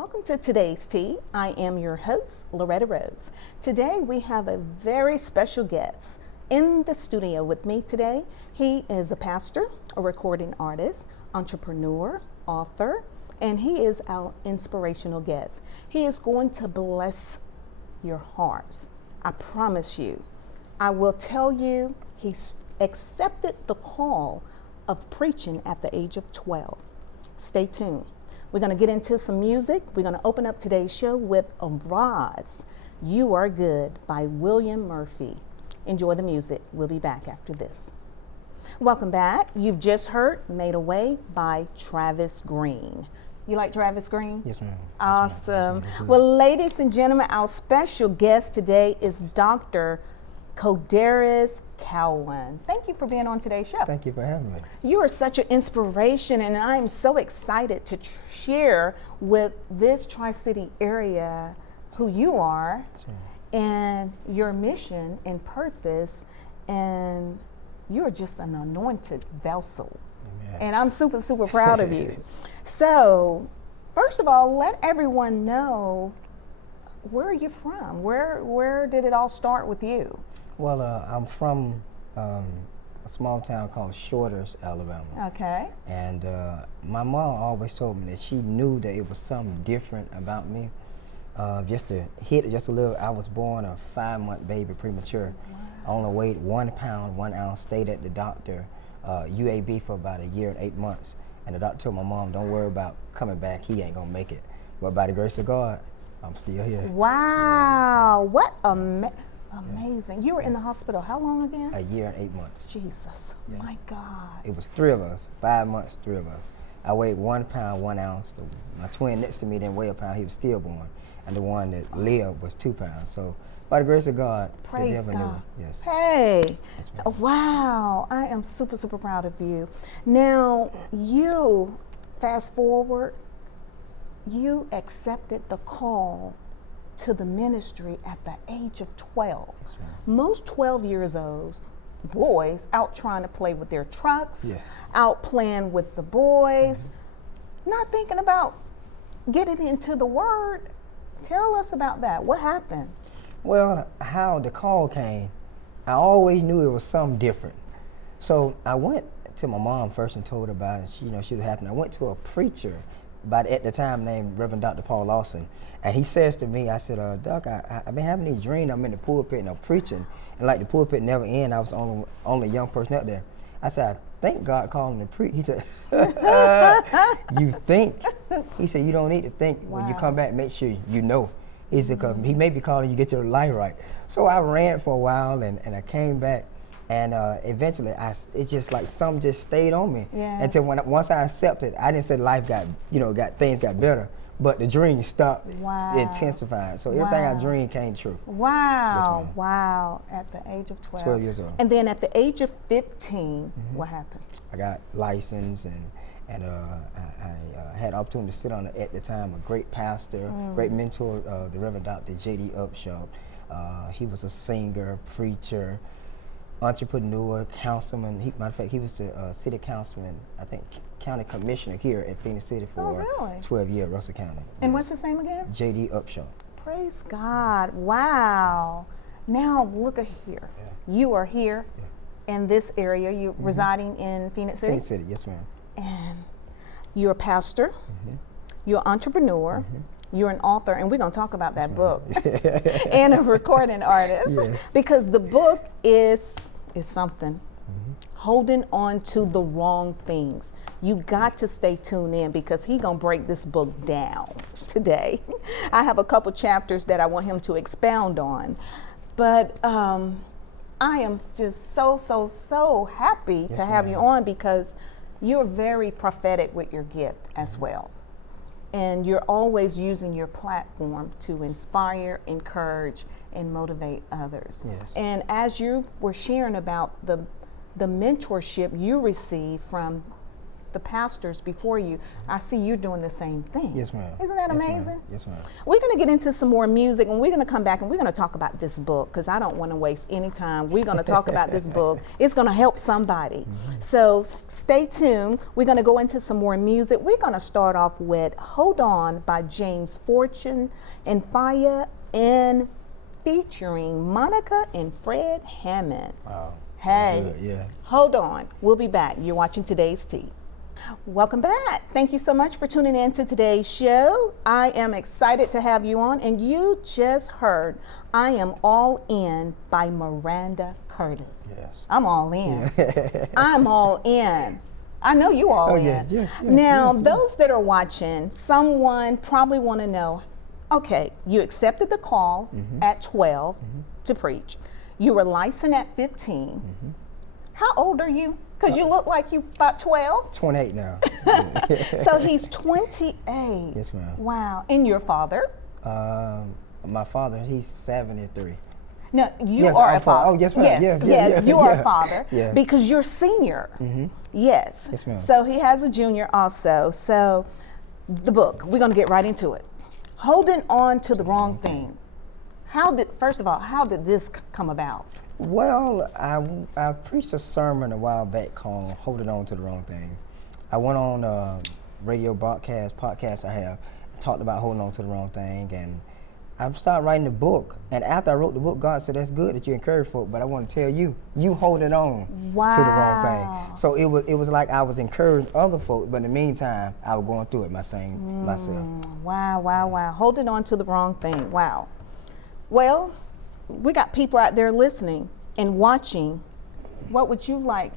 Welcome to Today's Tea. I am your host, Lorreta Rose. Today we have a very special guest in the studio with me today. He is a pastor, a recording artist, entrepreneur, author, and he is our inspirational guest. He is going to bless your hearts. I promise you. I will tell you, he's accepted the call of preaching at the age of 12. Stay tuned. We're going to get into some music. We're going to open up today's show with Arise, You Are Good by William Murphy. Enjoy the music. We'll be back after this. Welcome back. You've just heard Made Away by Travis Green. You like Travis Green? Yes, ma'am. Awesome. Well, ladies and gentlemen, our special guest today is Dr. Cowan. Thank you for being on today's show. Thank you for having me. You are such an inspiration, and I'm so excited to share with this Tri-City area who you are and your mission and purpose, and you're just an anointed vessel. Amen. And I'm super, super proud of you. So, first of all, let everyone know, where are you from? Where did it all start with you? Well, I'm from a small town called Shorters, Alabama. Okay. And my mom always told me that she knew that it was something different about me. Just to hit just a little, I was born a 5-month baby, premature. Wow. I only weighed 1 pound, 1 ounce, stayed at the doctor, UAB for about a year and 8 months. And the doctor told my mom, don't worry about coming back, he ain't gonna make it. But by the grace of God, I'm still here. Wow, what amazing. You were in the hospital how long again? A year and 8 months. Jesus, my God. It was 3 of us, 5 months, 3 of us. I weighed 1 pound, 1 ounce. My twin next to me didn't weigh a pound, he was stillborn. And the one that lived was 2 pounds. So by the grace of God, praise the devil God. knew. Yes. Hey, Yes, wow, I am super, super proud of you. Now, you, fast forward, you accepted the call to the ministry at the age of 12. Yes, ma'am. Most 12 years old boys out trying to play with their trucks, Yeah. out playing with the boys, not thinking about getting into the word. Tell us about that. What happened? Well, how the call came, I always knew it was something different. So I went to my mom first and told her about it. She was happy. I went to a preacher at the time named Reverend Dr. Paul Lawson. And he says to me, I said, Doc, I've been having these dreams. I'm in the pulpit and I'm preaching. And like the pulpit never end, I was the only young person up there. I said, I think God called him to preach. He said, you think? He said, you don't need to think. Wow. When you come back, make sure you know. He said, cause he may be calling you to get your life right. So I ran for a while and I came back. And eventually, it's just like something just stayed on me. Yes. Until once I accepted, I didn't say life things got better, but the dream stopped. Wow. Intensified. So everything I Wow. dreamed came true. Wow, Yes, wow, at the age of 12. 12 years old. And then at the age of 15, what happened? I got licensed and I had opportunity to sit on at the time a great pastor, great mentor, the Reverend Dr. J.D. Upshaw. He was a singer, preacher, entrepreneur, councilman. Matter of fact, he was the city councilman, I think county commissioner here at Phoenix City for 12 years, Russell County. And what's his name again? J.D. Upshaw. Praise God. Wow. Now look at here. Yeah. You are here in this area. You're residing in Phoenix City? Phoenix City, yes ma'am. And you're a pastor. You're an entrepreneur. You're an author, and we're going to talk about that book, and a recording artist, Yes. because the book is something. Holding on to the wrong things. You got to stay tuned in, because he's going to break this book down today. I have a couple chapters that I want him to expound on, but I am just so happy to have you on, because you're very prophetic with your gift as well. And you're always using your platform to inspire, encourage, and motivate others. Yes. And as you were sharing about the mentorship you received from the pastors before you, I see you doing the same thing. Yes, ma'am. Isn't that Yes, amazing? ma'am. Yes, ma'am. We're going to get into some more music, and we're going to come back and we're going to talk about this book because I don't want to waste any time. We're going to talk about this book. It's going to help somebody. So stay tuned. We're going to go into some more music. We're going to start off with Hold On by James Fortune and Faya, and featuring Monica and Fred Hammond. Wow. Hey, Good, yeah. Hold On. We'll be back. You're watching Today's Tea. Welcome back. Thank you so much for tuning in to today's show. I am excited to have you on, and you just heard I Am All In by Miranda Curtis. Yes. I'm all in. I'm all in. I know you all in. Yes. Now, yes. those that are watching, someone probably want to know, okay, you accepted the call at 12 to preach. You were licensed at 15. How old are you? Because you look like you're about 12. 28 now. So he's 28. Yes, ma'am. Wow. And your father? My father, he's 73. No, you Yes, are I'm a father. Oh, yes, ma'am. Yes, Yes, you are yeah. a father Yeah. because you're senior. Yes. Yes, ma'am. So he has a junior also. So the book, we're going to get right into it. Holding on to the wrong things. First of all, how did this come about? Well, I preached a sermon a while back called Holding On to the Wrong Thing. I went on a radio podcast I have, talked about holding on to the wrong thing, and I started writing the book. And after I wrote the book, God said, that's good that you encourage folk, but I want to tell you, you holding on to the wrong thing. So it was like I was encouraging other folks, but in the meantime, I was going through it myself. Wow. Holding on to the wrong thing. Wow. Well, we got people out there listening and watching. What would you like,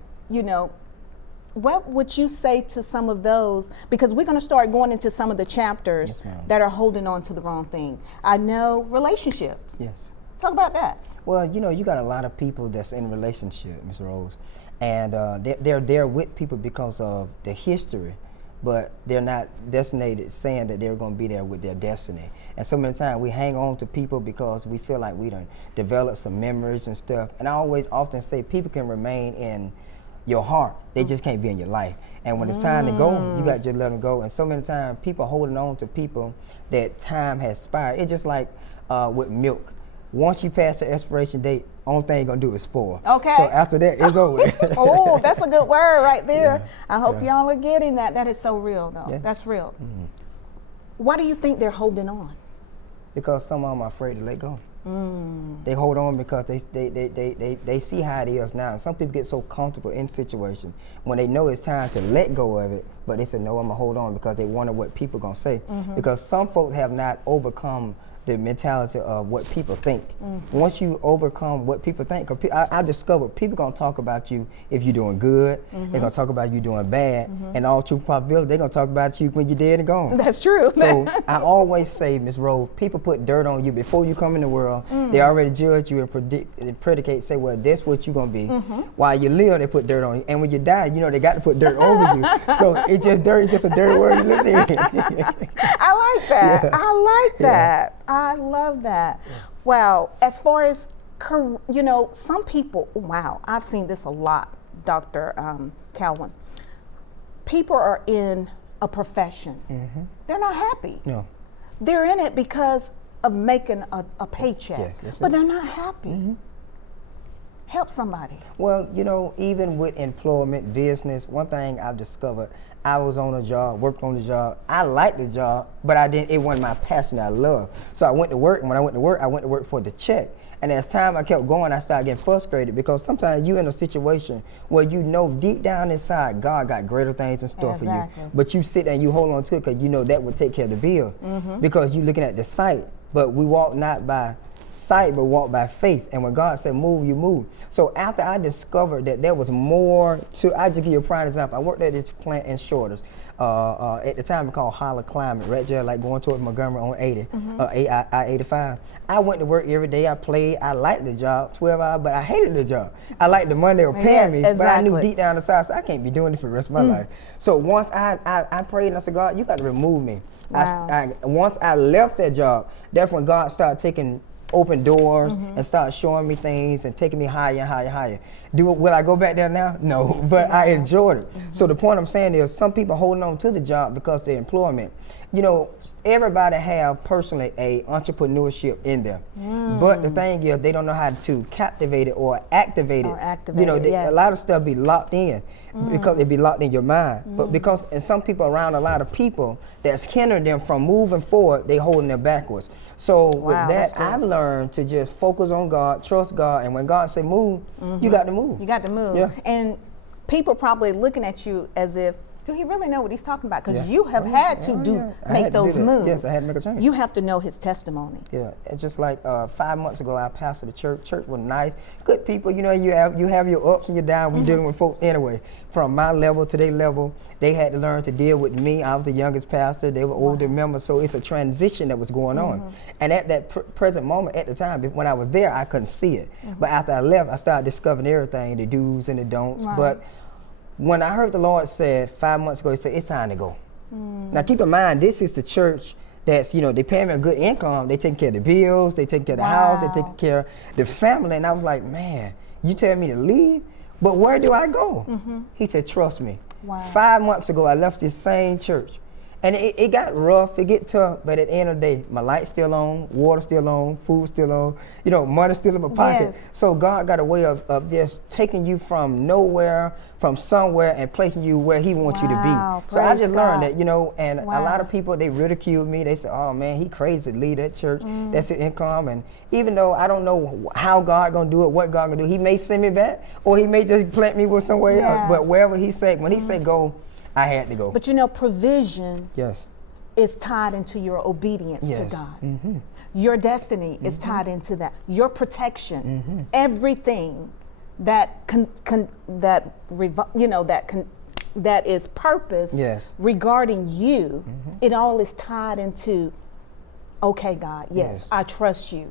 what would you say to some of those? Because we're going to start going into some of the chapters that are holding on to the wrong thing. I know relationships. Yes. Talk about that. Well, you got a lot of people that's in a relationship, Ms. Rose, and they're there with people because of the history, but they're not designated saying that they're going to be there with their destiny. And so many times we hang on to people because we feel like we done developed some memories and stuff. And I often say people can remain in your heart. They just can't be in your life. And when it's time to go, you got to just let them go. And so many times people holding on to people that time has expired. It's just like with milk. Once you pass the expiration date, only thing you're going to do is spoil. Okay. So after that, it's over. Oh, that's a good word right there. Yeah. I hope y'all are getting that. That is so real, though. Yeah. That's real. Why do you think they're holding on? Because some of them are afraid to let go. They hold on because they see how it is now. And some people get so comfortable in situation when they know it's time to let go of it, but they say, no, I'm going to hold on because they wonder what people going to say. Because some folks have not overcome the mentality of what people think. Once you overcome what people think, I discovered people gonna talk about you if you're doing good, they're gonna talk about you doing bad, and all true probability, they're gonna talk about you when you're dead and gone. That's true. So I always say, Ms. Rose, people put dirt on you before you come in the world. They already judge you and predicate, say, well, that's what you're gonna be. While you live, they put dirt on you. And when you die, they got to put dirt over you. So it's just dirt, it's just a dirty word you live in. I like that. Yeah. I like that. Yeah. I love that. Wow. As far as, some people, wow, I've seen this a lot, Dr. Cowan. People are in a profession. They're not happy. No. They're in it because of making a paycheck, Yes, but they're not happy. Help somebody. Well, even with employment, business, one thing I've discovered, I was on a job, worked on the job. I liked the job, but it wasn't my passion that I love. So I went to work, and when I went to work for the check. And as time I kept going, I started getting frustrated because sometimes you're in a situation where deep down inside, God got greater things in store for you. But you sit there and you hold on to it because that would take care of the bill. Because you're looking at the sight, but we walk not by sight but walk by faith. And when God said move, you move. So after I discovered that there was more to, I just give you a prime example. I worked at this plant in Shorters. At the time it called Holler Climate, right there, like going towards Montgomery on 80, I-85. I went to work every day. I played. I liked the job, 12 hours, but I hated the job. I liked the money they were paying me, but I knew deep down inside, so I can't be doing this for the rest of my life. So once I prayed and I said, God, you got to remove me. Wow. Once I left that job, that's when God started taking open doors and started showing me things and taking me higher and higher and higher. Will I go back there now? No, but I enjoyed it. So the point I'm saying is some people holding on to the job because of their employment. You know, everybody have personally a entrepreneurship in them. But the thing is, they don't know how to captivate it or activate it. You know, a lot of stuff be locked in because it be locked in your mind. But because, and some people around a lot of people that's hindering them from moving forward, they holding them backwards. So with that, I've learned to just focus on God, trust God, and when God say move, you got to move. You got to move. Yeah. And people probably looking at you as if, do he really know what he's talking about? Because you have had to make those moves. Yes, I had to make a change. You have to know his testimony. Yeah, it's just like 5 months ago, I pastored the church. Church was nice, good people. You know, you have your ups and your downs. We're dealing with folks anyway. From my level to their level, they had to learn to deal with me. I was the youngest pastor. They were older members, so it's a transition that was going on. And at that present moment, at the time, when I was there, I couldn't see it. But after I left, I started discovering everything, the do's and the don'ts. But when I heard the Lord said 5 months ago, he said, it's time to go. Now keep in mind, this is the church that's, you know, they pay me a good income. They take care of the bills, they take care of the house, they take care of the family. And I was like, man, you tell me to leave, but where do I go? He said, trust me. 5 months ago, I left this same church. And it got rough, it get tough, but at the end of the day, my light's still on, water still on, food still on, you know, money still in my pocket. So God got a way of just taking you from nowhere, from somewhere, and placing you where he wants you to be. So I just learned that, you know, and a lot of people, they ridicule me. They say, oh man, he crazy to lead that church. That's his income. And even though I don't know how God gonna do it, what God gonna do, he may send me back, or he may just plant me with somewhere else. But wherever he said, when he said go, I had to go. But you know, provision yes. is tied into your obedience to God. Your destiny is tied into that. Your protection, everything that that is purpose regarding you, it all is tied into, okay, God, yes. I trust you.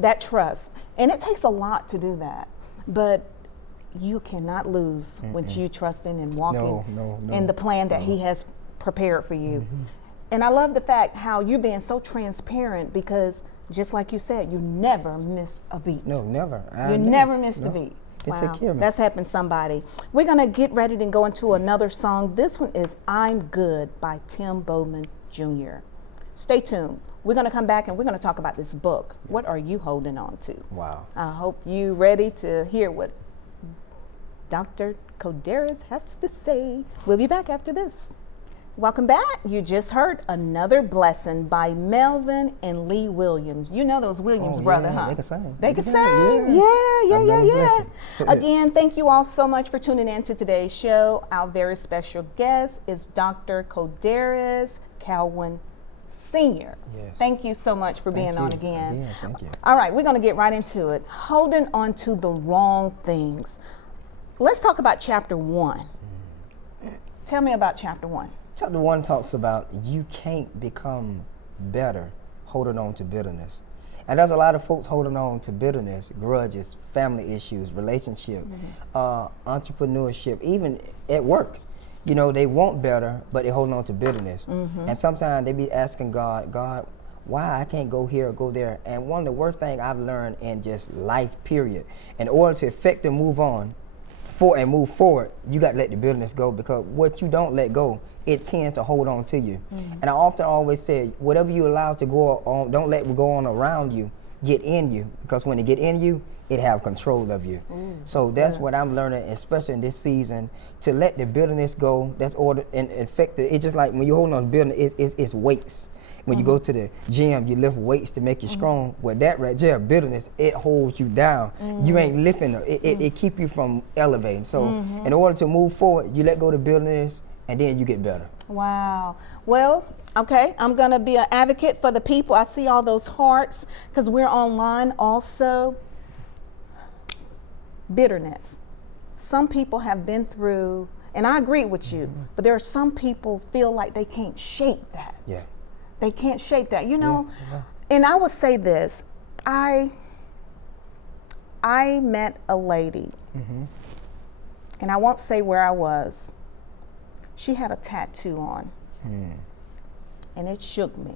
That trust. And it takes a lot to do that. But you cannot lose when you trusting and walking in the plan that he has prepared for you. And I love the fact how you're being so transparent because just like you said, you never miss a beat. No, never. You never missed a beat. Wow, take care of me. That's happened to somebody. We're gonna get ready to go into another song. This one is I'm Good by Tim Bowman Jr. Stay tuned. We're gonna come back and we're gonna talk about this book. What are you holding on to? Wow. I hope you ready to hear what Dr. Coderas has to say. We'll be back after this. Welcome back. You just heard Another Blessing by Melvin and Lee Williams. You know those Williams brothers, huh? They can sing. They can sing. Yeah. Again, thank you all so much for tuning in to today's show. Our very special guest is Dr. Coderas Cowan Sr. Yes. Thank you so much for being on again. Thank you. All right, we're going to get right into it. Holding on to the wrong things. Let's talk about chapter 1. Tell me about chapter 1. Chapter 1 talks about you can't become better holding on to bitterness. And there's a lot of folks holding on to bitterness, grudges, family issues, relationship, entrepreneurship, even at work. You know, they want better, but they're holding on to bitterness. And sometimes they be asking God, why I can't go here or go there? And one of the worst things I've learned in just life, period, in order to effectively move on, and move forward, you got to let the bitterness go, because what you don't let go, it tends to hold on to you. And I often always say, whatever you allow to go on, don't let it go on around you, get in you, because when it get in you, it have control of you. So that's what I'm learning, especially in this season, to let the bitterness go. That's order and effective. It's just like when you hold on to bitterness, it's weights. When you go to the gym, you lift weights to make you strong. Well, that right there, bitterness, it holds you down. You ain't lifting it keep you from elevating. So in order to move forward, you let go of the bitterness, and then you get better. Wow. Well, okay, I'm going to be an advocate for the people. I see all those hearts because we're online also. Bitterness. Some people have been through, and I agree with you, but there are some people feel like they can't shake that. Yeah. They can't shake that, you know. And I will say this, I met a lady, and I won't say where I was. She had a tattoo on, and it shook me.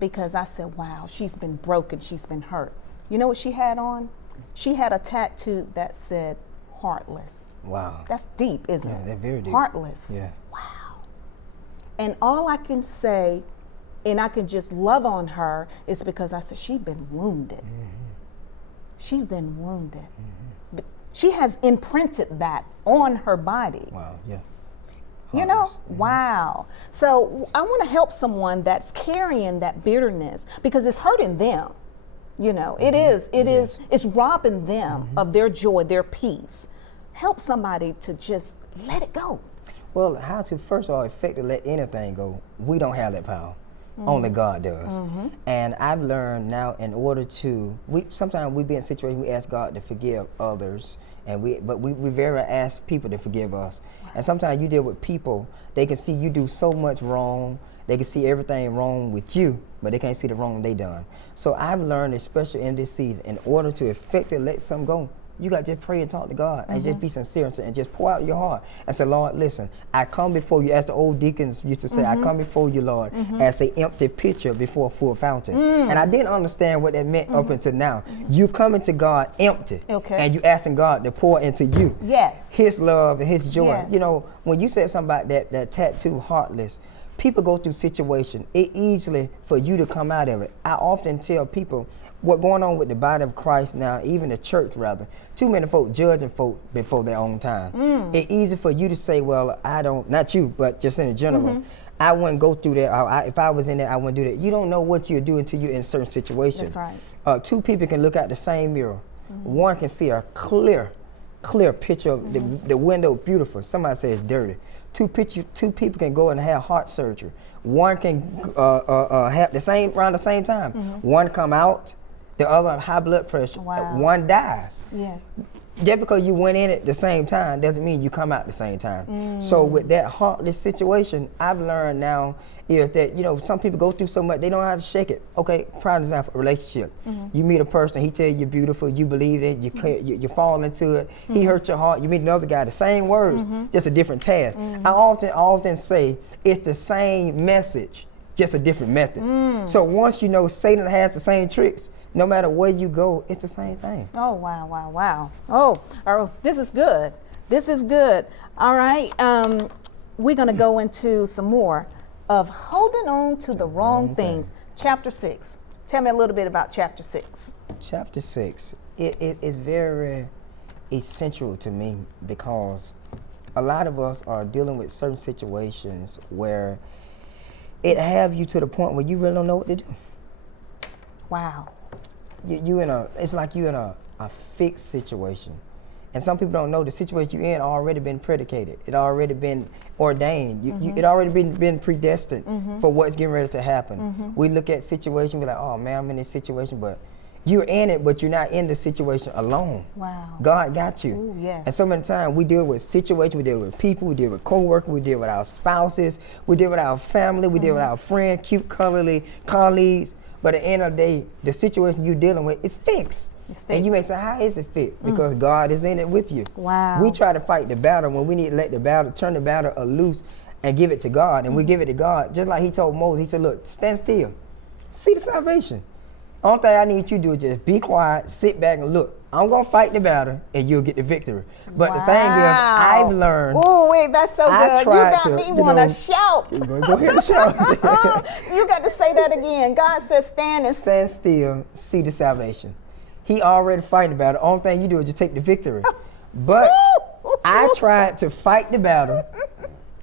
because I said, wow, she's been broken, she's been hurt. You know what she had on? She had a tattoo that said heartless. Wow. That's deep, isn't Yeah, it? they're very deep. Heartless. Yeah. Wow. And all I can say, and I can just love on her, is because I said, she's been wounded. She's been wounded. She has imprinted that on her body. Wow. Yeah. You know, Heartless. wow. So I want to help someone that's carrying that bitterness because it's hurting them. You know, it is, it's robbing them of their joy, their peace. Help somebody to just let it go. Well, how to, first of all, effectively let anything go, we don't have that power. Only God does. And I've learned now in order to, sometimes we be in situations we ask God to forgive others, but we very ask people to forgive us. And sometimes you deal with people, they can see you do so much wrong, they can see everything wrong with you, but they can't see the wrong they done. So I've learned, especially in this season, in order to effectively let something go, you got to just pray and talk to God and just be sincere and just pour out your heart and say, Lord, listen, I come before you, as the old deacons used to say, I come before you, Lord, as an empty pitcher before a full fountain. And I didn't understand what that meant up until now. You coming to God empty, and you asking God to pour into you His love and His joy. Yes. You know, when you said something about that tattoo, heartless, people go through situations. It's easily for you to come out of it. I often tell people, what's going on with the body of Christ now, even the church rather, too many folk judging folk before their own time. It's easy for you to say, well, I don't, not you, but just in general, I wouldn't go through that. If I was in there, I wouldn't do that. You don't know what you're doing until you're in certain situations. That's right. Two people can look at the same mirror. One can see a clear picture of the window, beautiful. Somebody says dirty. Two people can go and have heart surgery. One can have around the same time. One come out, the other have high blood pressure. Wow. One dies. Yeah. Just because you went in at the same time doesn't mean you come out the same time. So with that heartless situation, I've learned now is that, you know, some people go through so much, they don't know how to shake it. Okay, prime example, a relationship. You meet a person, he tell you you're beautiful, you believe it, you fall into it, he hurt your heart, you meet another guy, the same words, just a different task. I often say it's the same message, just a different method. So once you know Satan has the same tricks, no matter where you go, it's the same thing. Oh, wow, wow, wow. Oh, this is good. This is good. All right, we're going to go into some more of holding on to the wrong things. Chapter 6. Tell me a little bit about chapter 6. Chapter 6, it is very essential to me because a lot of us are dealing with certain situations where it have you to the point where you really don't know what to do. Wow. It's like you in a fixed situation. And some people don't know the situation you're in already been predicated. It already been ordained. It already been predestined for what's getting ready to happen. We look at situations, we're like, oh man, I'm in this situation, but you're in it, but you're not in the situation alone. Wow. God got you. Ooh, yes. And so many times we deal with situations, we deal with people, we deal with co-workers, we deal with our spouses, we deal with our family, we deal with our friends, cute, cuddly colleagues. But at the end of the day, the situation you're dealing with is fixed. And you may say, how is it fixed? Because God is in it with you. Wow. We try to fight the battle when we need to let the battle, turn the battle loose and give it to God. And we give it to God. Just like he told Moses, he said, look, stand still. See the salvation. Only thing I need you to do is just be quiet, sit back and look. I'm going to fight the battle and you'll get the victory. But the thing is, I've learned. Oh, wait, that's so good. You got me want to shout. Go ahead and shout. You got to say that again. God says stand still, see the salvation. He already fighting the battle. Only thing you do is just take the victory. But I tried to fight the battle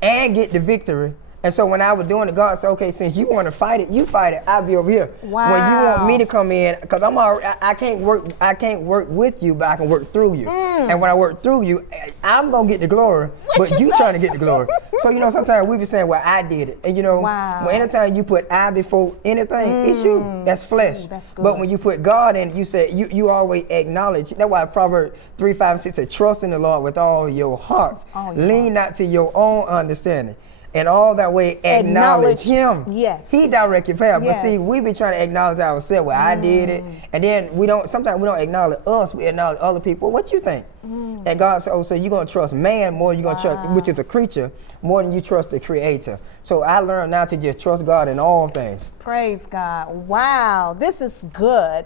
and get the victory. And so when I was doing it, God said, okay, since you want to fight it, you fight it. I'll be over here. Wow. When you want me to come in, because I can't work with you, but I can work through you. And when I work through you, I'm going to get the glory, but you trying to get the glory. So, you know, sometimes we be saying, well, I did it. And, you know, when anytime you put I before anything, it's you. That's flesh. That's good. But when you put God in, you say, you always acknowledge. That's why Proverbs 3, 5, and 6 said, trust in the Lord with all your heart. Lean not to your own understanding. In all that way, acknowledge him. Yes. He direct your path. Yes. But see, we be trying to acknowledge ourselves. Well, I did it. And then sometimes we don't acknowledge us, we acknowledge other people. What you think? And God said, so you're going to trust man more than you're going to trust, which is a creature, more than you trust the creator. So I learned now to just trust God in all things. Praise God. Wow, this is good.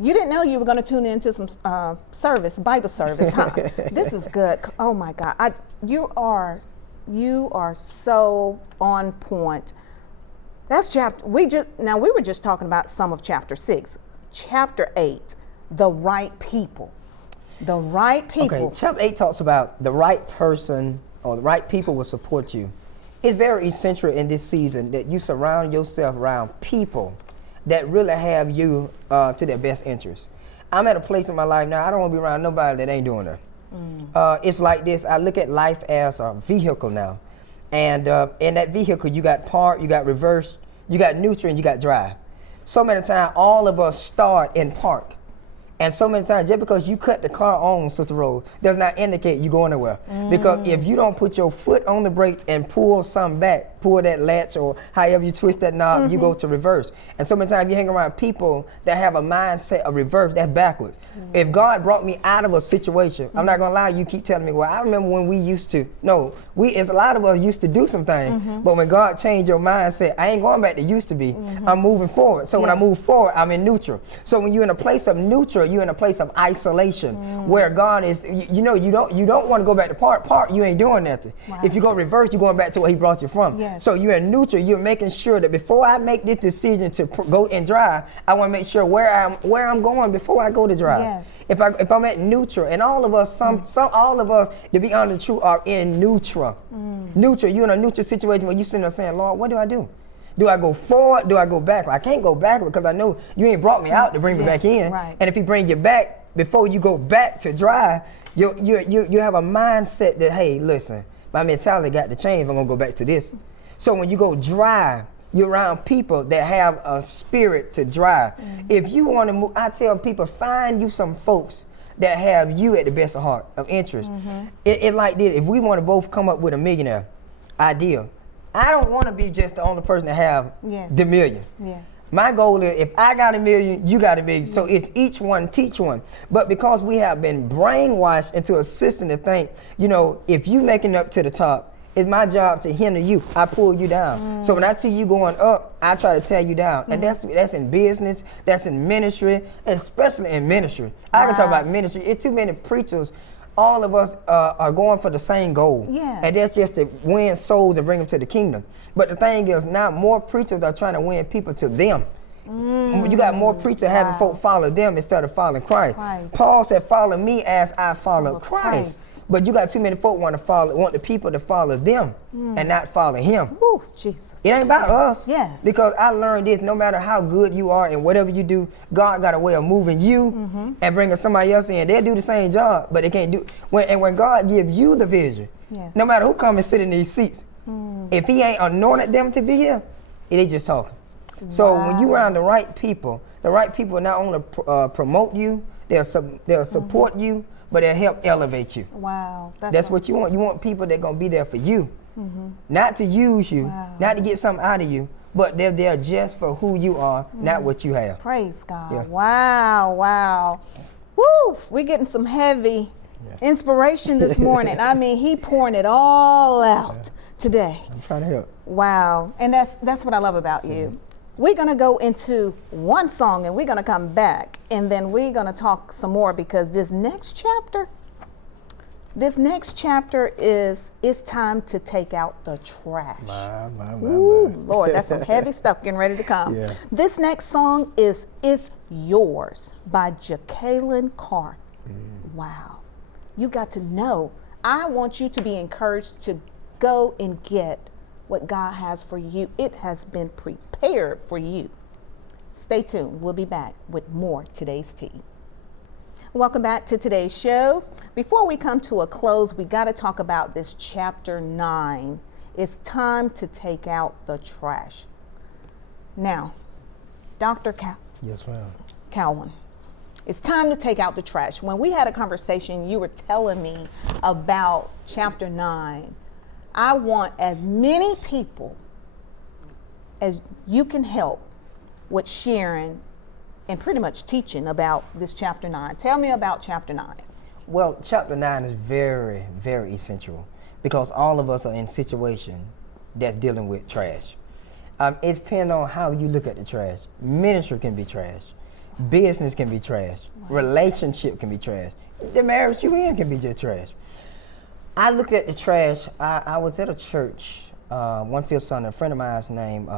You didn't know you were going to tune into some Bible service, huh? This is good. Oh my God. You are so on point. That's we were just talking about some of chapter 6. Chapter 8, the right people. The right people. Okay, chapter 8 talks about the right person or the right people will support you. It's very essential in this season that you surround yourself around people that really have you to their best interest. I'm at a place in my life now, I don't want to be around nobody that ain't doing that. It's like this, I look at life as a vehicle now. And in that vehicle, you got park, you got reverse, you got neutral, and you got drive. So many times, all of us start in park. And so many times, just because you cut the car on, Sister Rose, does not indicate you going nowhere. Because if you don't put your foot on the brakes and pull something back, pull that latch or however you twist that knob, you go to reverse. And so many times you hang around people that have a mindset of reverse, that's backwards. If God brought me out of a situation, I'm not going to lie, you keep telling me, well, I remember when we used to. No, as a lot of us used to do some things, but when God changed your mindset, I ain't going back to used to be. I'm moving forward. So when I move forward, I'm in neutral. So when you're in a place of neutral, you're in a place of isolation where God is, you don't want to go back to park, you ain't doing nothing. Wow. If you go reverse, you're going back to where he brought you from. Yes. So you're in neutral, you're making sure that before I make this decision to go and drive, I want to make sure where I'm going before I go to drive. Yes. If I'm at neutral, and all of us, all of us, to be honest, the truth, are in neutral. Neutral, you're in a neutral situation where you're sitting there saying, Lord, what do I do? Do I go forward? Do I go backward? I can't go backward because I know you ain't brought me out to bring me back in. Right. And if he bring you back before you go back to drive, you have a mindset that, hey, listen, my mentality got to change if I'm gonna go back to this. So when you go drive, you're around people that have a spirit to drive. If you want to move, I tell people, find you some folks that have you at the best of heart, of interest. It like this, if we want to both come up with a millionaire idea, I don't want to be just the only person to have the million. Yes. My goal is if I got $1 million, you got $1 million. So it's each one teach one. But because we have been brainwashed into a system to think, if you making up to the top, it's my job to hinder you. I pull you down. So when I see you going up, I try to tear you down. And that's in business, that's in ministry, especially in ministry. I can talk about ministry. It's too many preachers. All of us are going for the same goal. Yes. And that's just to win souls and bring them to the kingdom. But the thing is, now more preachers are trying to win people to them. You got more preachers having folk follow them instead of following Christ. Paul said, follow me as I follow Christ. But you got too many folk want the people to follow them and not follow him. Ooh, Jesus. It ain't about us. Yes. Because I learned this, no matter how good you are and whatever you do, God got a way of moving you and bringing somebody else in. They'll do the same job, but they can't do. When God gives you the vision, no matter who come and sit in these seats, if he ain't anointed them to be here, they just talking. So when you around the right people not only promote you, they'll support you, but they'll help elevate you. Wow. That's what you want. You want people that going to be there for you. Not to use you, not to get something out of you, but they're there just for who you are, not what you have. Praise God. Yeah. Wow. Woo! We're getting some heavy inspiration this morning. I mean, he pouring it all out today. I'm trying to help. Wow. And that's what I love about you. We're going to go into one song and we're going to come back and then we're going to talk some more because this next chapter is it's time to take out the trash. My. Ooh, Lord, that's some heavy stuff getting ready to come. Yeah. This next song is It's Yours by Jacqueline Carr. Wow. You got to know. I want you to be encouraged to go and get what God has for you. It has been prepared for you. Stay tuned. We'll be back with more Today's Tea. Welcome back to today's show. Before we come to a close, we got to talk about this chapter 9. It's time to take out the trash. Now, Dr. Yes, ma'am. Cowan, it's time to take out the trash. When we had a conversation, you were telling me about chapter 9. I want as many people as you can help with sharing and pretty much teaching about this chapter 9. Tell me about chapter 9. Well, chapter 9 is very, very essential because all of us are in situation that's dealing with trash. It depends on how you look at the trash. Ministry can be trash. Business can be trash. Wow. Relationship can be trash. The marriage you in can be just trash. I looked at the trash. I was at a church one fifth Sunday. A friend of mine's named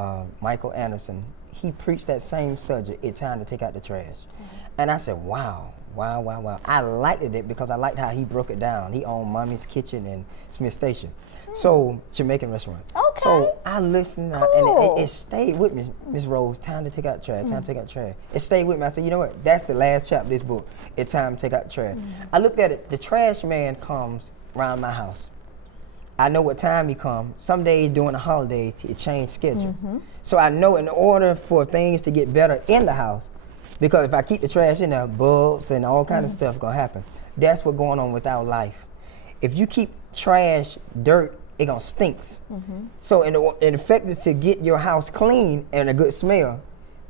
Michael Anderson. He preached that same subject. It's time to take out the trash. Mm-hmm. And I said, wow. I liked it because I liked how he broke it down. He owned Mommy's Kitchen and Smith Station. So, Jamaican restaurant. Okay. So, I listened and it stayed with me, Miss Rose. Time to take out the trash, time to take out the trash. It stayed with me. I said, you know what? That's the last chapter of this book. It's time to take out the trash. I looked at it. The trash man comes around my house. I know what time he comes. Some days during the holidays, it changed schedule. So, I know in order for things to get better in the house, because if I keep the trash in there, bugs and all kind of stuff gonna happen. That's what's going on with our life. If you keep trash, dirt, it gonna stinks. So in effect to get your house clean and a good smell,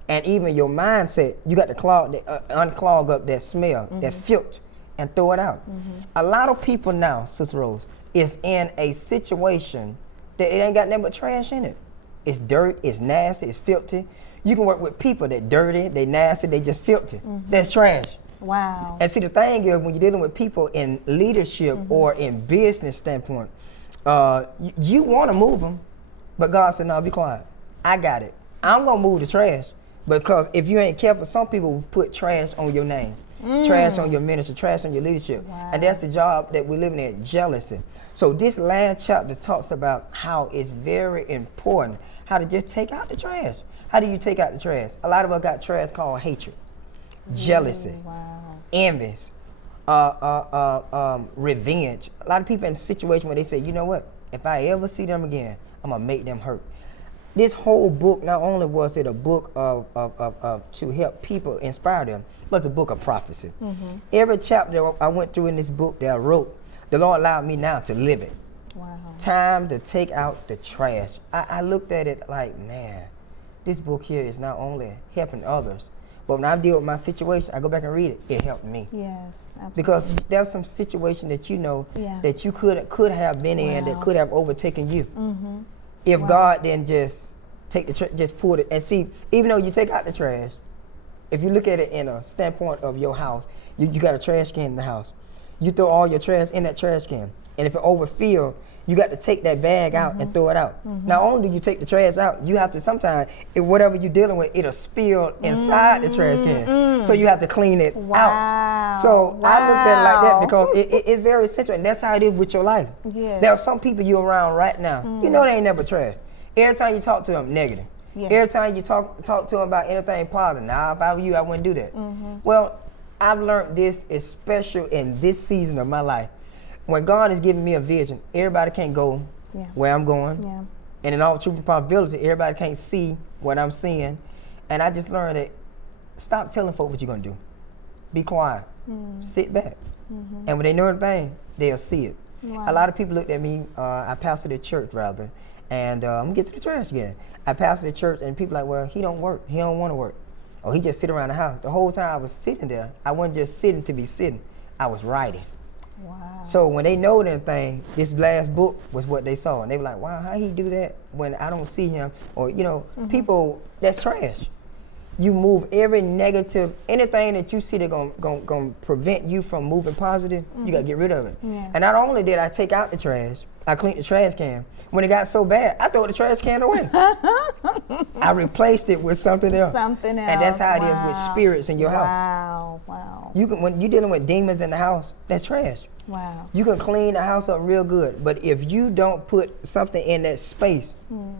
and even your mindset, you got to unclog up that smell, that filth, and throw it out. A lot of people now, Sister Rose, is in a situation that it ain't got nothing but trash in it. It's dirt, it's nasty, it's filthy. You can work with people that dirty, they nasty, they just filthy. That's trash. Wow. And see, the thing is, when you're dealing with people in leadership or in business standpoint, you want to move them, but God said, no, be quiet. I got it. I'm going to move the trash, because if you ain't careful, some people will put trash on your name, trash on your ministry, trash on your leadership. Wow. And that's the job that we're living in, jealousy. So this last chapter talks about how it's very important how to just take out the trash. How do you take out the trash? A lot of us got trash called hatred, jealousy, envies, revenge. A lot of people in a situation where they say, you know what? If I ever see them again, I'm gonna make them hurt. This whole book, not only was it a book of to help people, inspire them, but it's a book of prophecy. Every chapter I went through in this book that I wrote, the Lord allowed me now to live it. Wow. Time to take out the trash. I looked at it like, man, this book here is not only helping others, but when I deal with my situation, I go back and read it. It helped me. Yes, absolutely. Because there's some situation that you know that you could have been in that could have overtaken you. If God didn't just take the just pull it and see. Even though you take out the trash, if you look at it in a standpoint of your house, you got a trash can in the house. You throw all your trash in that trash can, and if it overfill, you got to take that bag out and throw it out. Not only do you take the trash out, you have to sometimes, whatever you're dealing with, it'll spill inside the trash can. So you have to clean it out. So I looked at it like that because it's very essential, and that's how it is with your life. Yes. There are some people you're around right now, you know they ain't never trash. Every time you talk to them, negative. Yes. Every time you talk to them about anything positive, now if I were you, I wouldn't do that. Well, I've learned this is special in this season of my life. When God is giving me a vision, everybody can't go where I'm going. And in all truth and probability, everybody can't see what I'm seeing. And I just learned that stop telling folks what you're going to do. Be quiet. Sit back. And when they know the thing, they'll see it. A lot of people looked at me, I pastored a church rather, and I'm going to get to the trash again. I pastored a church, and people like, well, he don't work. He don't want to work. Or he just sit around the house. The whole time I was sitting there, I wasn't just sitting to be sitting. I was writing. Wow. So when they know anything, this last book was what they saw. And they were like, wow, how he do that when I don't see him? Or, you know, people, that's trash. You move every negative, anything that you see that's gonna prevent you from moving positive, you gotta get rid of it. And not only did I take out the trash, I cleaned the trash can. When it got so bad, I threw the trash can away. I replaced it with something else. Something else. And that's how it is with spirits in your house. Wow. When you're dealing with demons in the house, that's trash. Wow. You can clean the house up real good, but if you don't put something in that space,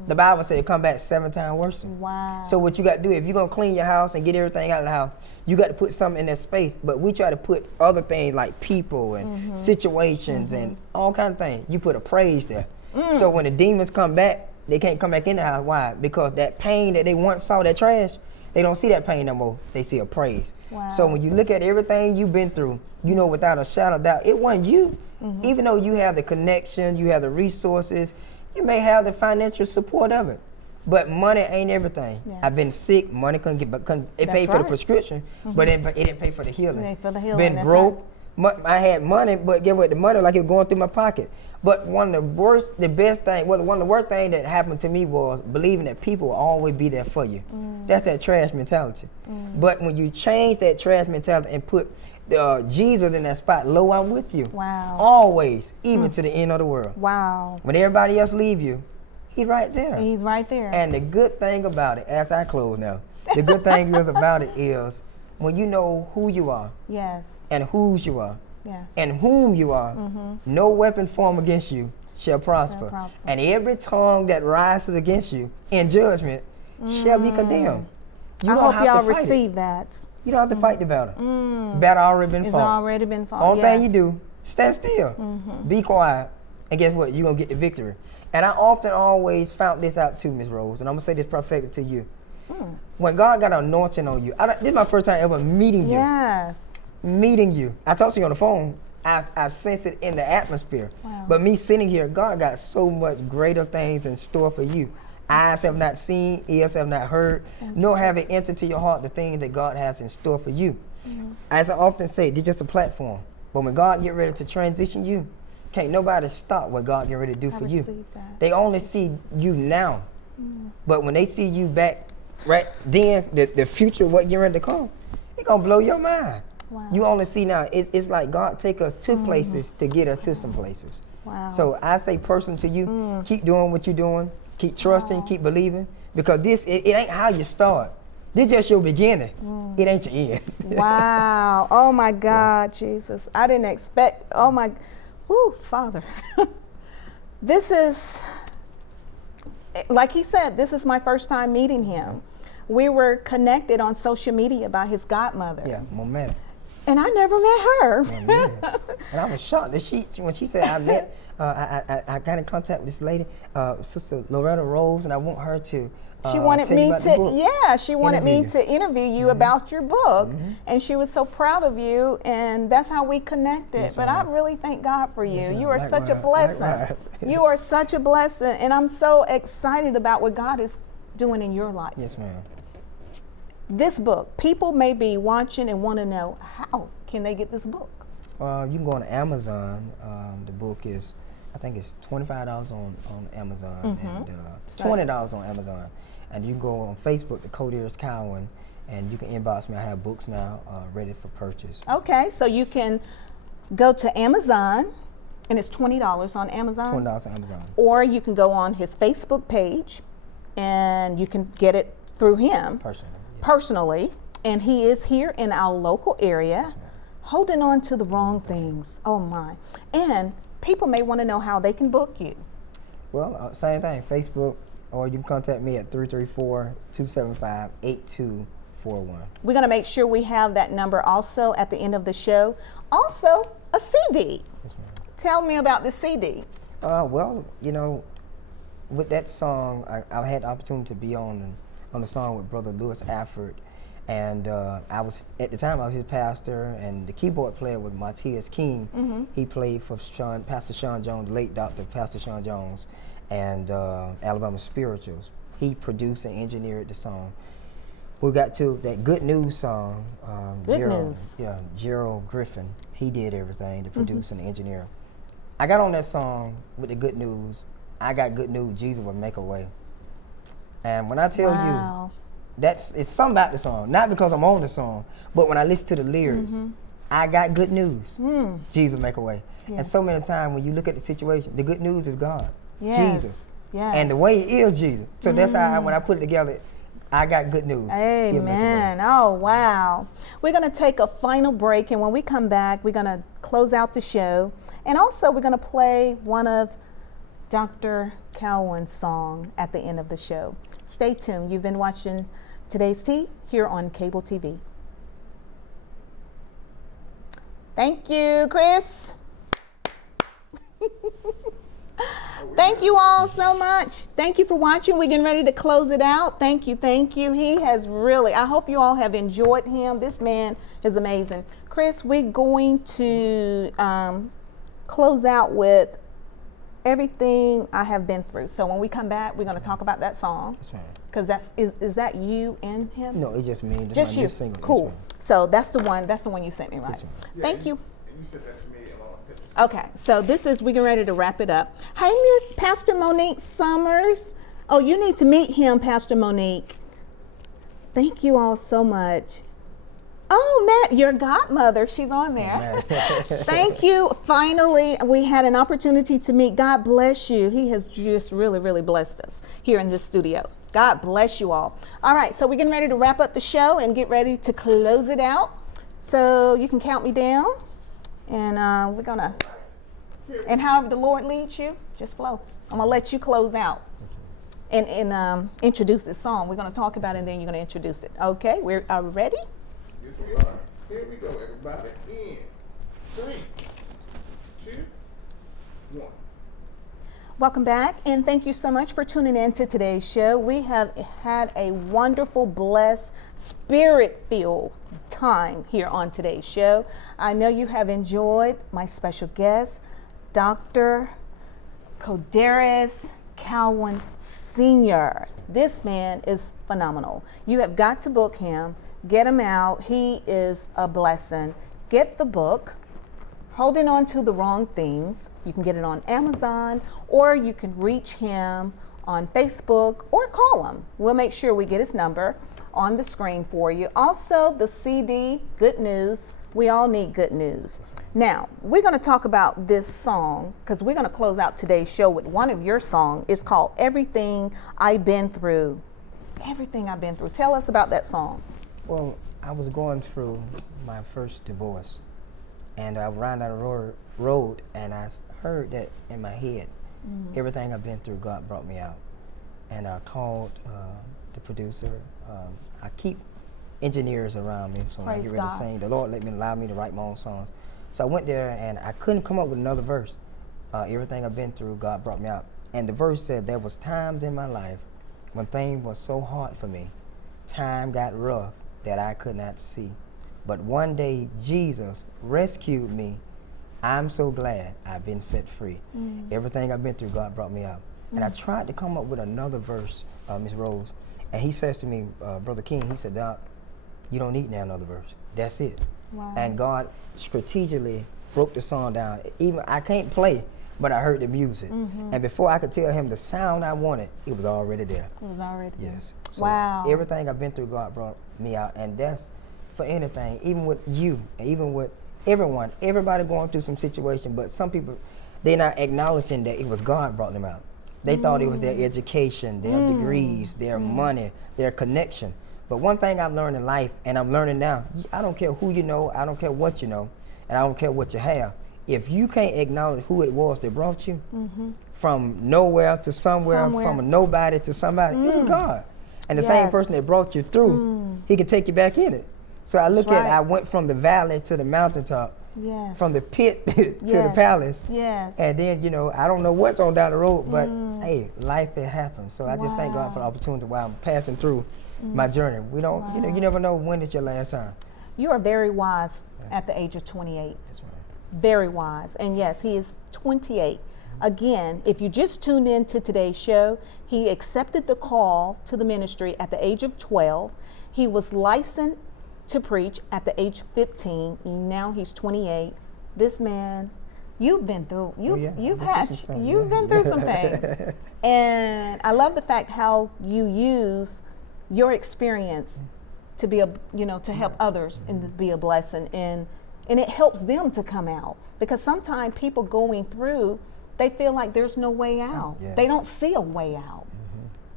the Bible says it come back 7 times worse. Wow. So what you got to do, if you're going to clean your house and get everything out of the house, you got to put something in that space. But we try to put other things like people and situations and all kind of things. You put a praise there. So when the demons come back, they can't come back in the house. Why? Because that pain that they once saw, that trash, They don't see that pain no more. They see a praise. Wow. So when you look at everything you've been through, you know without a shadow of doubt, it wasn't you. Even though you have the connection, you have the resources, you may have the financial support of it. But money ain't everything. Yeah. I've been sick, money couldn't get, it That's paid for the right. prescription, but it didn't pay for the healing. It ain't for the healing, Been that's broke, I had money, but get what, the money like it was going through my pocket. But one of the best thing, one of the worst things that happened to me was believing that people will always be there for you. That's that trash mentality. But when you change that trash mentality and put Jesus in that spot, lo, I'm with you. Wow. Always, even to the end of the world. Wow. When everybody else leave you, he's right there. He's right there. And the good thing about it, as I close now, the good thing is about it is when you know who you are Yes. and whose you are Yes. and whom you are, no weapon formed against you shall prosper. And every tongue that rises against you in judgment shall be condemned. You I don't hope have y'all to fight receive it. that. You don't have to fight the battle. Battle already been It's fought. already been fought. Only yeah. thing you do, stand still, be quiet, and guess what? You're going to get the victory. And I often always found this out too, Ms. Rose, and I'm going to say this prophetic to you. When God got an anointing on you, this is my first time ever meeting you. Yes. Meeting you. I talked to you on the phone. I sense it in the atmosphere. Wow. But me sitting here, God got so much greater things in store for you. Eyes have not seen, ears have not heard, nor have it entered to your heart the things that God has in store for you. As I often say, they're just a platform. But when God get ready to transition you, can't nobody stop what God get ready to do for you. receive that. They only see you now. But when they see you back right then, the future, what you're ready to come, it's going to blow your mind. Wow. You only see now, it's like God take us to places to get us to some places. Wow. So I say personal to you, keep doing what you're doing, keep trusting, keep believing, because it ain't how you start. This just your beginning. It ain't your end. Wow. Oh my God, Jesus. I didn't expect, oh my, whoo, Father. This is, like he said, this is my first time meeting him. We were connected on social media by his godmother. Yeah, momentum. And I never met her. And I was shocked that when she said I met, I got in contact with this lady, Sister Lorreta Rose, and I want her to. She wanted tell you me about the to, book. yeah, she wanted me Interview you. to interview you about your book. And she was so proud of you, and that's how we connected. Yes, but ma'am. I really thank God for you. Yes, ma'am. You are such a Likewise. blessing. Likewise. You are such a blessing, and I'm so excited about what God is doing in your life. Yes, ma'am. This book, people may be watching and want to know, how can they get this book? You can go on Amazon. The book is, I think it's $25 on Amazon and $20 on Amazon. And you can go on Facebook, the Codeers Cowan, and you can inbox me. I have books now ready for purchase. Okay, so you can go to Amazon, and it's $20 on Amazon. $20 on Amazon. Or you can go on his Facebook page, and you can get it through him personally. And he is here in our local area, holding on to the wrong things. Oh my. And people may want to know how they can book you. Well, same thing, Facebook, or you can contact me at 334-275-8241. We're going to make sure we have that number also at the end of the show. Also, a CD. Yes, ma'am. Tell me about the CD. Well, you know, with that song, I had the opportunity to be on the song with Brother Louis Afford, and I was at the time I was his pastor, and the keyboard player was Matthias King. He played for Pastor Sean Jones, the late Dr. Pastor Sean Jones, and Alabama Spirituals. He produced and engineered the song. We got to that Good News song. Gerald Griffin. He did everything, the produce and the engineer. I got on that song with the Good News. I got good news. Jesus will make a way. And when I tell you, it's something about the song. Not because I'm on the song, but when I listen to the lyrics, I got good news. Jesus will make a way. And so many times when you look at the situation, the good news is God. Jesus. And the way is Jesus. So that's how when I put it together, I got good news. Amen. Oh, wow. We're going to take a final break, and when we come back, we're going to close out the show. And also, we're going to play one of Dr. Cowan's song at the end of the show. Stay tuned. You've been watching Today's Tea here on Cable TV. Thank you, Chris. Thank you all so much. Thank you for watching. We're getting ready to close it out. Thank you. Thank you. He has really, I hope you all have enjoyed him. This man is amazing. Chris, we're going to close out with Everything I Have Been Through. So when we come back, we're going to talk about that song. That's right. Because is that you and him? No, it's just me. Just my you. new single. Cool. So that's the one you sent me, right? Yes, ma'am. Yeah, Thank you. And you said that to me along with pictures. Okay, so we're getting ready to wrap it up. Hey, Miss Pastor Monique Summers. Oh, you need to meet him, Pastor Monique. Thank you all so much. Oh, Matt, your godmother, she's on there. Thank you. Finally, we had an opportunity to meet. God bless you. He has just really, really blessed us here in this studio. God bless you all. All right, so we're getting ready to wrap up the show and get ready to close it out. So you can count me down, and we're gonna, and however the Lord leads you, just flow. I'm gonna let you close out and introduce this song. We're gonna talk about it, and then you're gonna introduce it. Okay, are we ready? Yes, we are. Here we go, everybody. In 3, 2, 1. Welcome back, and thank you so much for tuning in to today's show. We have had a wonderful, blessed, spirit-filled time here on today's show. I know you have enjoyed my special guest, Dr. Cowan Sr. This man is phenomenal. You have got to book him, get him out. He is a blessing. Get the book, Holding On to the Wrong Things. You can get it on Amazon, or you can reach him on Facebook or call him. We'll make sure we get his number on the screen for you. Also, the CD, Good News. We all need good news. Now, we're going to talk about this song because we're going to close out today's show with one of your songs. It's called Everything I've Been Through. Everything I've Been Through. Tell us about that song. Well, I was going through my first divorce, and I ran down the road, and I heard that in my head. Everything I've been through, God brought me out. And I called the producer. I keep engineers around me, so when I get ready to sing, the Lord allow me to write my own songs. So I went there, and I couldn't come up with another verse. Everything I've been through, God brought me out. And the verse said, there was times in my life when things were so hard for me, time got rough that I could not see. But one day, Jesus rescued me. I'm so glad I've been set free. Everything I've been through, God brought me out. And I tried to come up with another verse, Miss Rose, and he says to me, Brother King, he said, Doc, you don't need now another verse. That's it. Wow. And God strategically broke the song down. Even I can't play, but I heard the music. And before I could tell him the sound I wanted, it was already there. It was already there. Yes. So Wow. Everything I've been through, God brought me out. And that's for anything, even with you, and even with everyone, everybody going through some situation, but some people, they're not acknowledging that it was God brought them out. They thought it was their education, their degrees, their money, their connection. But one thing I've learned in life, and I'm learning now, I don't care who you know, I don't care what you know, and I don't care what you have. If you can't acknowledge who it was that brought you from nowhere to somewhere, from a nobody to somebody, it was God. And the same person that brought you through, he can take you back in it. So I look at it, I went from the valley to the mountaintop, from the pit to the palace. And then, you know, I don't know what's on down the road, but hey, life it happens. So I just thank God for the opportunity while I'm passing through my journey. We don't, you know, you never know when is your last time. You are very wise at the age of 28. That's right. Very wise. And yes, he is 28. Again, if you just tuned in to today's show, he accepted the call to the ministry at the age of 12. He was licensed to preach at the age of 15. And now he's 28. This man, you've been through, you've been through some things. And I love the fact how you use your experience to be to help others and to be a blessing, and it helps them to come out, because sometimes people going through, they feel like there's no way out. They don't see a way out.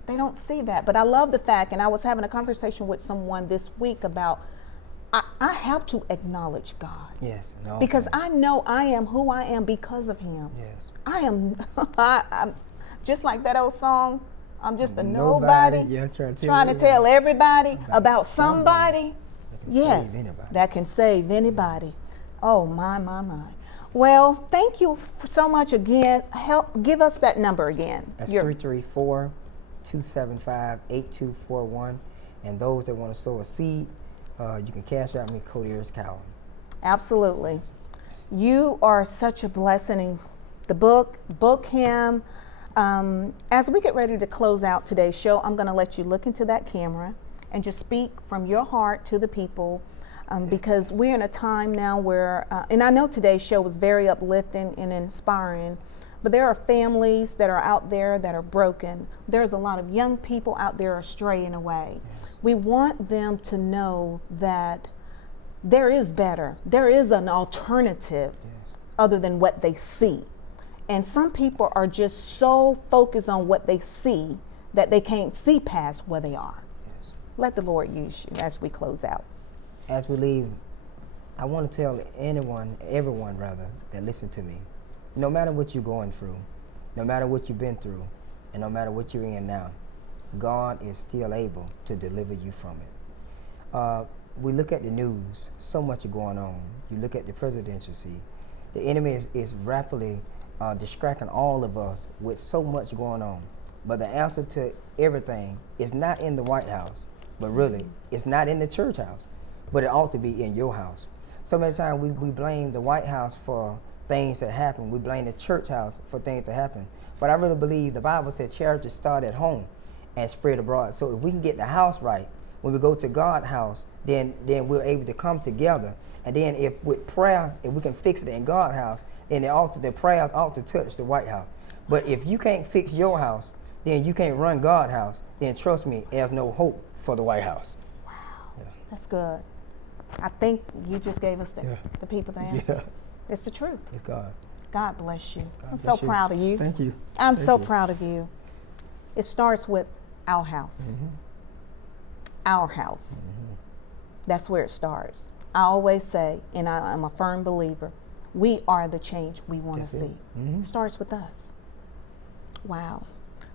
They don't see that. But I love the fact, and I was having a conversation with someone this week about, I have to acknowledge God. Yes. Because I know I am who I am because of him. Yes. I am, I'm just like that old song, I'm just a nobody trying to tell everybody about somebody. Yes, that can save anybody. Oh, my. Well, thank you so much again. Give us that number again. That's 334-275-8241. And those that want to sow a seed, you can cash out me, Cowan. Absolutely. You are such a blessing. The book him. As we get ready to close out today's show, I'm going to let you look into that camera and just speak from your heart to the people, because we're in a time now where, and I know today's show was very uplifting and inspiring, but there are families that are out there that are broken. There's a lot of young people out there straying away. We want them to know that there is better. There is an alternative other than what they see. And some people are just so focused on what they see that they can't see past where they are. Yes. Let the Lord use you as we close out. As we leave, I want to tell everyone that listen to me, no matter what you're going through, no matter what you've been through, and no matter what you're in now, God is still able to deliver you from it. We look at the news, so much going on. You look at the presidency, the enemy is rapidly distracting all of us with so much going on. But the answer to everything is not in the White House, but really, it's not in the church house, but it ought to be in your house. So many times we blame the White House for things that happen. We blame the church house for things that happen. But I really believe the Bible said charity start at home and spread abroad. So if we can get the house right, when we go to God's house, then we're able to come together. And then if with prayer, if we can fix it in God's house, then the prayers ought to touch the White House. But if you can't fix your house, then you can't run God's house, then trust me, there's no hope for the White House. Wow, Yeah. that's good. I think you just gave us the people the answer. Yeah. It's the truth. It's God. God bless you. God I'm bless so you. proud of you. Thank you. I'm Thank so you. proud of you. It starts with our house. Mm-hmm. Our house. That's where it starts. I always say, and I'm a firm believer, we are the change we want to That's see. it. Mm-hmm. It starts with us. Wow.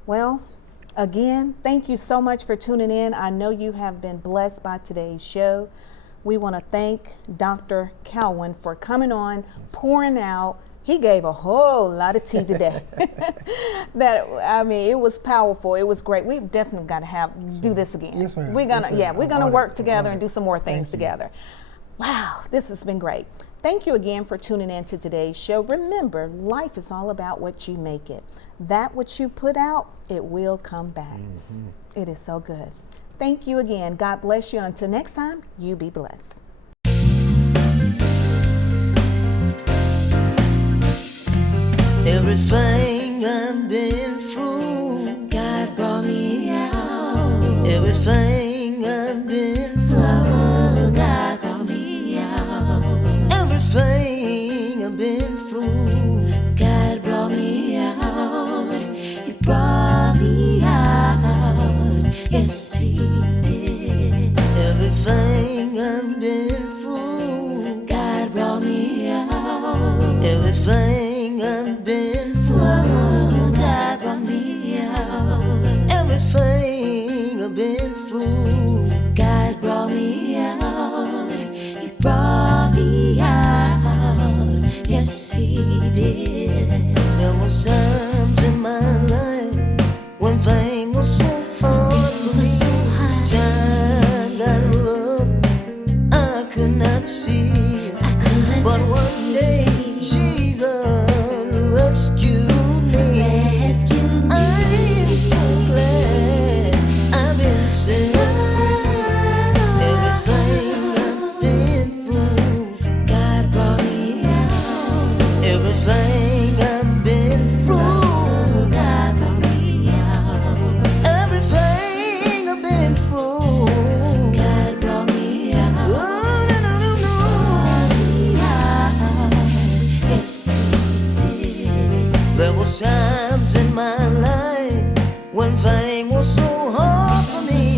Well, again, thank you so much for tuning in. I know you have been blessed by today's show. We want to thank Dr. Cowan for coming on, pouring out. He gave a whole lot of tea today. It was powerful. It was great. We've definitely got to do this again. Yes, ma'am. We're gonna, Yes, ma'am. we're gonna I'm work honored. together I'm and do some more things Thank you. together. Wow, this has been great. Thank you again for tuning in to today's show. Remember, life is all about what you make it. That which you put out, it will come back. It is so good. Thank you again. God bless you. Until next time, you be blessed. Everything I've been through, God brought me out. Everything I've been through, God brought me out. Everything I've been through, God brought me out. He brought me out. Yes, He did. Everything I've been through, God brought me out. Everything I've been through, God brought me out. Everything I've been through, God brought me out. He brought me out. Yes, He did. There was times in my life when things were so hard for me. Time got rough, I could not see. But one day Jesus rescued me. I'm so glad I've been set free. Everything I've been through, God brought me out. Everything I've been through, God brought me out. Everything I've been through, God brought me out. Oh, no, no, no, no. Yes, He did. There was times in my life when things were so hard for me.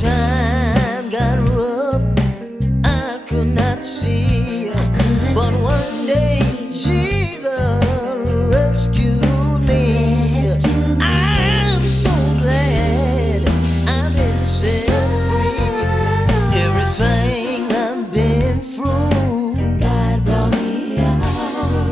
Time got rough, I could not see. But one day Jesus rescued me. I'm so glad I've been set free. Everything I've been through, God brought me out.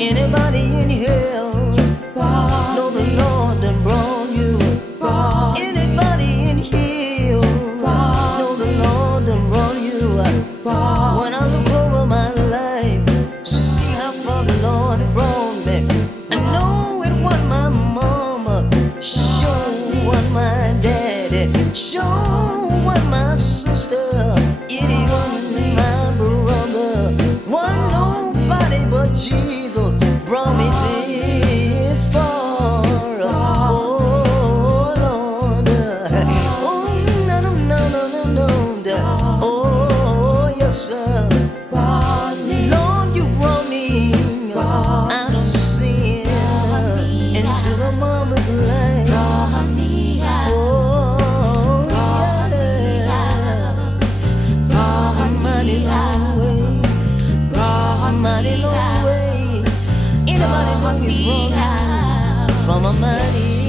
Anybody in hell know the Lord done brought you. Anybody in hell know the Lord done brought you. When I look over my life, see how far the Lord brought me, I know it wasn't my mama, sure wasn't my daddy, sure wasn't my sister, it wasn't my brother, wasn't nobody but Jesus brought me this far. Oh Lord, oh no no no no no no, oh yes sir. Lord, you brought me out of sin into the mama's life. Oh yeah, a mighty long way, a mighty long way. Anybody know you brought me from a mighty